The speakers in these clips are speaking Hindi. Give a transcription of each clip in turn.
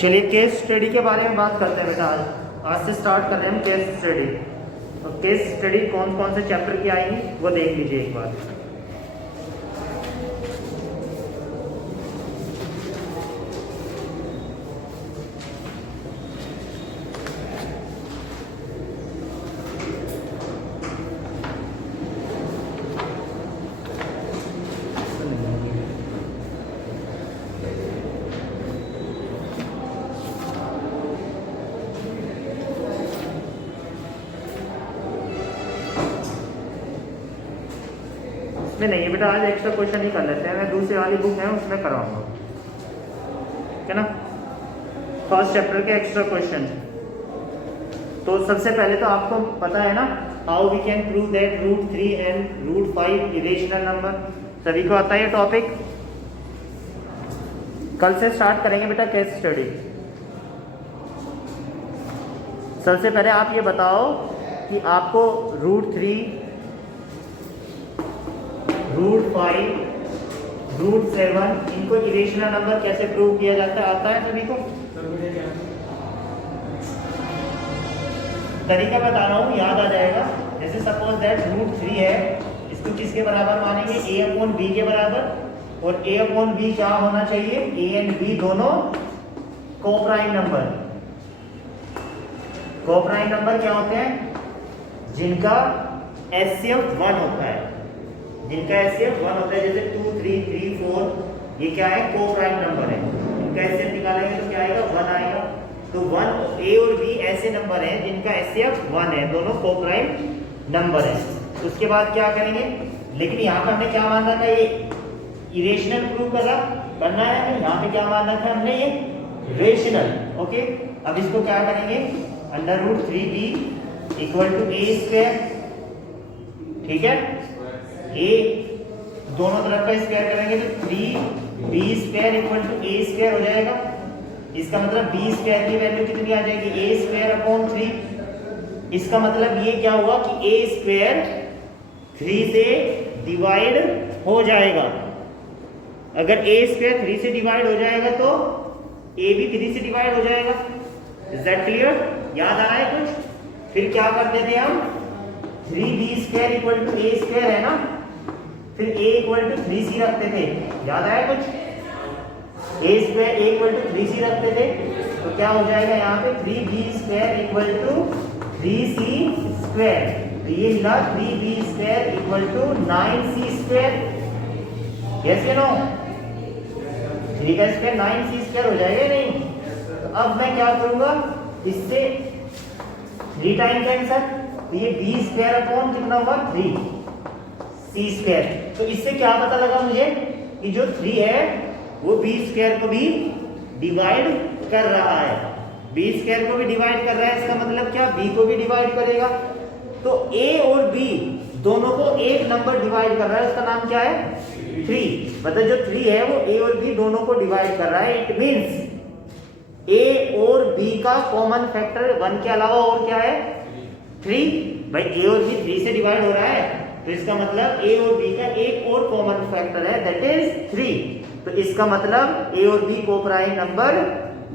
चलिए केस स्टडी के बारे में बात करते हैं बेटा। आज से स्टार्ट कर रहे हैं हम केस स्टडी। तो केस स्टडी कौन कौन से चैप्टर की आएंगी वो देख लीजिए एक बार। नहीं बेटा आज एक्स्ट्रा क्वेश्चन ही कर लेते हैं, मैं दूसरी वाली बुक है उसमें कराऊंगा, ठीक है ना। फर्स्ट चैप्टर के एक्स्ट्रा क्वेश्चन। तो सबसे पहले तो आपको पता है ना how we can prove that √3 and √5 irrational number. सभी को आता है ये टॉपिक। कल से स्टार्ट करेंगे बेटा केस स्टडी। सबसे पहले आप ये बताओ कि आपको √3 √5 √7 इनको इरेशनल नंबर कैसे प्रूव किया जाता है, आता है सभी को? तरीका बता रहा हूँ, याद आ जाएगा। जैसे सपोज दैट √3 है, इसको किसके बराबर मानेंगे? a/b के बराबर। और a/b क्या होना चाहिए? a एंड b दोनों कोप्राइम नंबर। कोप्राइम नंबर क्या होते हैं? जिनका HCF 1 होता है, जिनका HCF 1 होता है। जैसे 2 3 3 4 ये क्या है? कोप्राइम नंबर है। इनका HCF निकालेंगे तो क्या आएगा? 1 आएगा। तो 1 A और B ऐसे नंबर हैं जिनका HCF 1 है, दोनों कोप्राइम नंबर है। तो उसके बाद क्या करेंगे? लेकिन यहाँ पर हमने क्या मानना था? ये इरेशनल प्रूव करना है। यहाँ पे क्या मानना था हमने? ये रेशनल। ओके, अब इसको क्या करेंगे? √3b = a²। ठीक है, a दोनों तरफ का स्क्वायर करेंगे तो 3b² = a² हो जाएगा। इसका मतलब b² की वैल्यू कितनी आ जाएगी? a²/3। इसका मतलब ये क्या हुआ कि a² 3 से डिवाइड हो जाएगा। अगर a² 3 से डिवाइड हो जाएगा तो a भी 3 से डिवाइड हो जाएगा। Is that clear? याद आ रहा है कुछ? फिर क्या करते थे हम? 3b² = a² है ना, फिर a = 3c रखते थे। याद आया कुछ? a² = 3c रखते थे तो क्या हो जाएगा यहाँ पे? 3b² = 3c²। तो ये मिला 3b² = 9c²। यस या नो? 3 का स्क्वायर 9c² हो जाएगा नहीं? तो अब मैं क्या करूंगा? इससे 3 टाइम कैंसर, तो ये b² कितना हुआ? 3c²। तो इससे क्या पता लगा मुझे कि जो 3 है वो b² को भी डिवाइड कर रहा है। b² को भी डिवाइड कर रहा है, इसका मतलब क्या? b को भी डिवाइड करेगा। तो a और b दोनों को एक नंबर डिवाइड कर रहा है, उसका नाम क्या है? 3। मतलब जो 3 है वो a और b दोनों को डिवाइड कर रहा है। इट मींस a और b का कॉमन फैक्टर 1 के अलावा और क्या है? 3। भाई a और b 3 से डिवाइड हो रहा है तो इसका मतलब a और b का एक और कॉमन फैक्टर है, दैट इज 3। तो इसका मतलब a और b कोप्राइम नंबर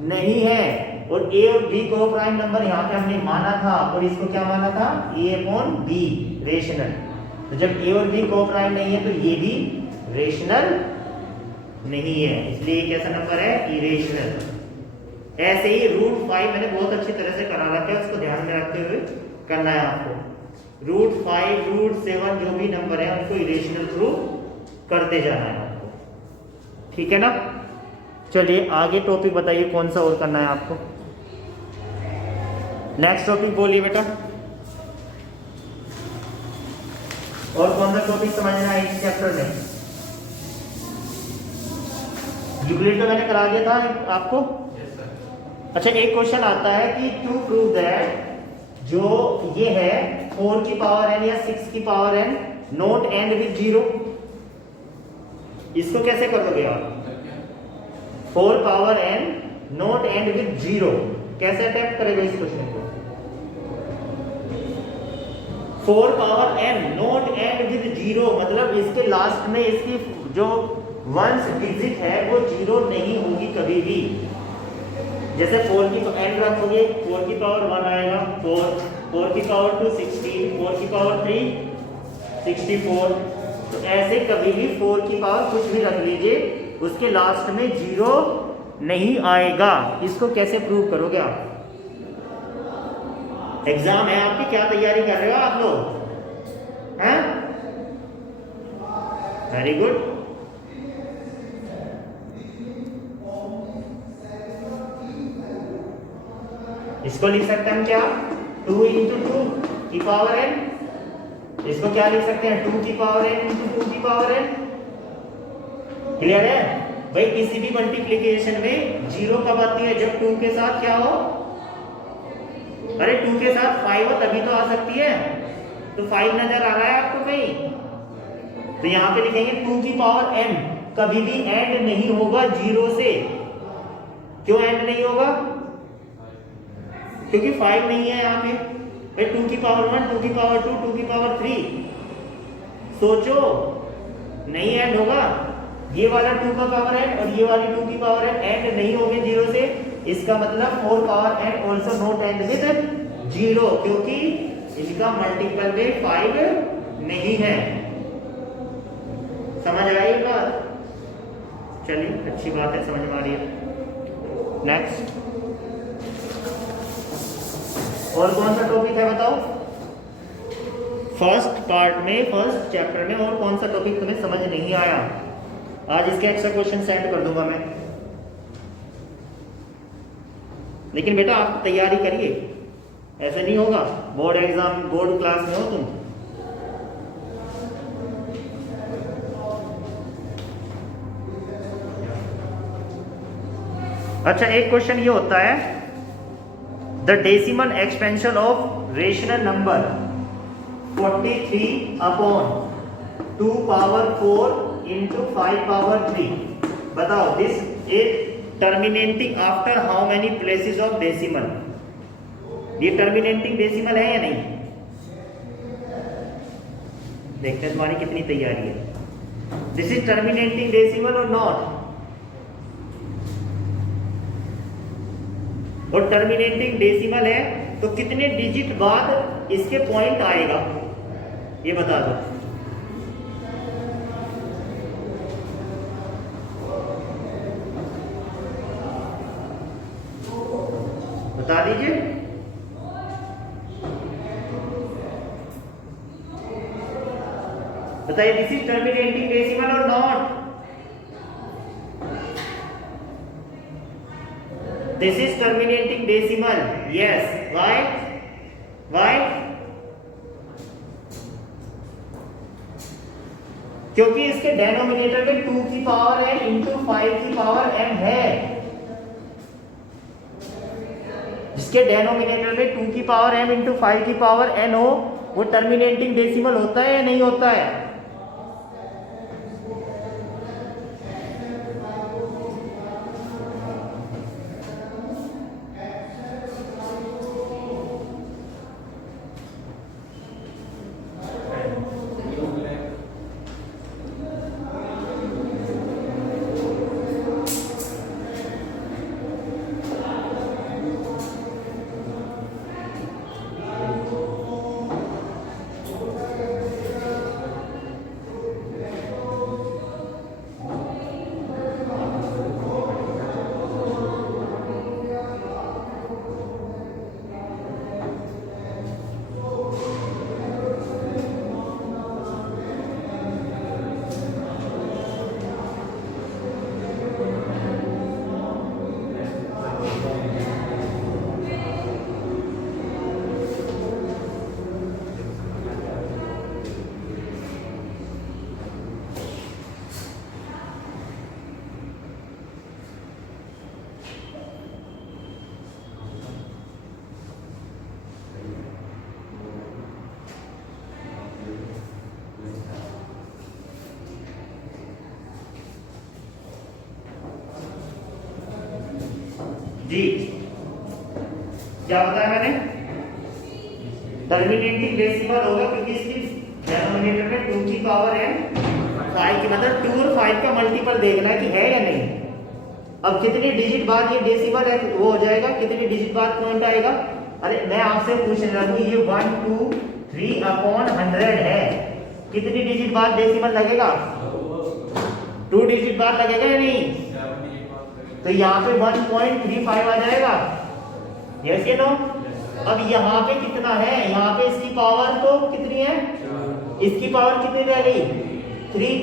नहीं है। और a और b कोप्राइम नंबर यहाँ पे हमने माना था, और इसको क्या माना था? a/b rational. तो जब a और b कोप्राइम नहीं है तो ये भी रेशनल नहीं है, इसलिए ये कैसा नंबर है? इरेशनल। ऐसे ही √5 मैंने बहुत अच्छी तरह से करा रखा है, उसको ध्यान में रखते हुए करना है आपको। √5 √7 जो भी नंबर है उनको इरेशनल प्रूव करते जाना है आपको, ठीक है ना। चलिए आगे टॉपिक बताइए कौन सा और करना है आपको। नेक्स्ट टॉपिक बोलिए बेटा, और कौन सा टॉपिक समझना है इस चैप्टर में? यूक्लिड तो मैंने करा दिया था आपको। अच्छा, एक क्वेश्चन आता है कि टू प्रूव दैट जो ये है 4 की पावर n या 6 की power n not and with 0, इसको कैसे कर दोगे आप? 4 power n not and with 0 कैसे अटेम्प्ट करेगा इस क्वेश्चन को? 4 power n not and with 0 मतलब इसके लास्ट में इसकी जो वंस डिजिट है वो 0 नहीं होगी कभी भी। जैसे 4 की n रखोगे 4 की पावर 1 आएगा 4, 4 की पावर 2 16, 4 की पावर 3 64। तो ऐसे कभी भी 4 की पावर कुछ भी रख लीजिए, उसके लास्ट में 0 नहीं आएगा। इसको कैसे प्रूव करोगे आप? एग्जाम है आपकी, क्या तैयारी कर रहे हो आप लोग हैं? Very good. इसको लिख सकते हैं हम क्या? 2 इंटू 2 की पावर n। इसको क्या लिख सकते हैं? 2 की पावर n इंटू 2 की पावर n। क्लियर है भाई? किसी भी मल्टीप्लीकेशन में 0 कब आती है? जब 2 के साथ क्या हो? अरे 2 के साथ 5 हो तभी तो आ सकती है। तो 5 नजर आ रहा है आपको कहीं? तो यहां पे लिखेंगे 2 की पावर n। कभी भी एंड नहीं होगा 0 से। क्यों एंड नहीं होगा? क्योंकि 5 नहीं है यहाँ पे। भाई 2 की पावर 1, 2 की पावर 2, 2 की पावर 3, सोचो, नहीं एंड होगा। ये वाला 2 का पावर n और ये वाली 2 की पावर n एंड नहीं होंगे 0 से। इसका मतलब 4 power n also not and with 0, क्योंकि इनका मल्टीपल में 5 नहीं है। समझ आई बात? चलिए अच्छी बात है, समझ में आ रही है। नेक्स्ट, और कौन सा टॉपिक है बताओ? फर्स्ट पार्ट में, फर्स्ट चैप्टर में और कौन सा टॉपिक तुम्हें समझ नहीं आया? आज इसके एक्स्ट्रा क्वेश्चन सेंड कर दूंगा मैं। लेकिन बेटा आप तैयारी करिए, ऐसे नहीं होगा। बोर्ड एग्जाम, बोर्ड क्लास में हो तुम। अच्छा, एक क्वेश्चन ये होता है, the decimal expansion of rational number 43 upon 2 power 4 into 5 power 3। बताओ, this is terminating after how many places of decimal? ये टर्मिनेटिंग डेसिमल है या नहीं? देखते हैं तुम्हारी कितनी तैयारी है। दिस इज टर्मिनेटिंग डेसिमल और नॉट? और टर्मिनेटिंग डेसिमल है तो कितने डिजिट बाद इसके पॉइंट आएगा, ये बता दो। बता दीजिए। बताइए, दिस इज टर्मिनेटिंग डेसिमल और not? This is terminating decimal. Yes. Why? Why? क्योंकि इसके डेनोमिनेटर में 2 की पावर n इंटू 5 की पावर m है। जिसके डेनोमिनेटर में 2 की पावर m इंटू 5 की पावर n हो, वो टर्मिनेटिंग डेसिमल होता है या नहीं होता है? जी क्या बताया मैंने? टर्मिनेटिंग डेसिमल होगा क्योंकि इसकी डेनोमिनेटर में 2 की पावर है 5 की, मतलब 2 और 5 का मल्टीपल देखना है कि है या नहीं। अब कितनी डिजिट बाद ये डेसिमल है वो हो जाएगा, कितनी डिजिट बाद पॉइंट आएगा? अरे मैं आपसे पूछने लगूं, ये 1 2 3 अपॉन 100 है, कितनी डिजिट बाद डेसिमल लगेगा? 2 डिजिट बाद लगेगा या नहीं? तो यहाँ पे 1.35 आ जाएगा, यस या नो? अब यहाँ पे कितना है? यहाँ पे इसकी पावर तो कितनी है? इसकी पावर कितनी रह गई? 3,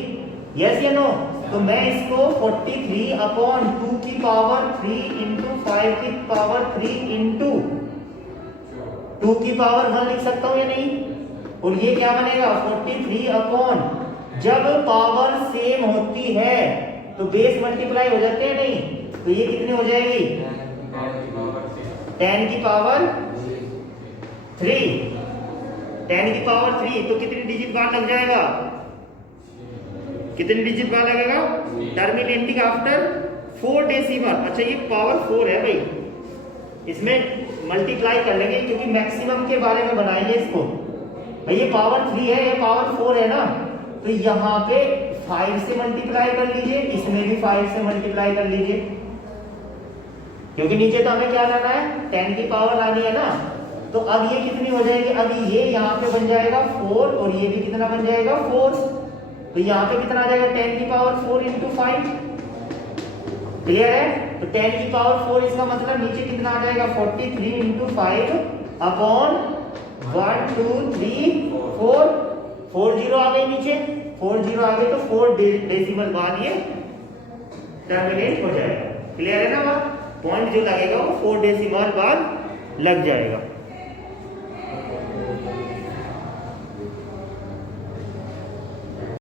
यस या नो? तो मैं इसको 43 अपॉन 2 की पावर 3 इंटू 5 की पावर 3 इंटू 2 की पावर 1 लिख सकता हूं या नहीं? और ये क्या बनेगा? 43 अपॉन, जब पावर सेम होती है तो बेस मल्टीप्लाई हो जाते हैं नहीं? तो ये कितनी हो जाएगी? 10 की पावर 3, 10 की पावर 3, तो कितनी डिजिट बार लग जाएगा? कितनी डिजिट बार लगेगा? Terminating after 4 decimal. अच्छा ये पावर 4 है भाई, इसमें मल्टीप्लाई कर लेंगे क्योंकि मैक्सिमम के बारे में बनाएंगे इसको। भाई ये पावर 3 है, ये पावर 4 है ना, तो यहाँ पे 5 से मल्टीप्लाई कर लीजिए, इसमें भी 5 से मल्टीप्लाई कर लीजिए, क्योंकि नीचे तो हमें क्या लाना है? 10 की पावर लानी है ना। तो अब ये कितनी हो जाएगी? अब ये यहाँ पे बन जाएगा 4 और ये भी कितना बन जाएगा? 4। तो यहाँ पे कितना आ जाएगा? 10 की पावर 4 इंटू 5, क्लियर है? तो 10 की पावर 4, इसका मतलब नीचे कितना आ जाएगा? 43 इंटू 5 अपॉन 1 2 3 4, 4 जीरो आ गई नीचे, 4 जीरो आ गई तो 4 डेसिमल बाद ये टर्मिनेट हो जाएगा, क्लियर है ना? पॉइंट जो लगेगा वो 4 डेसिमल बाद लग जाएगा।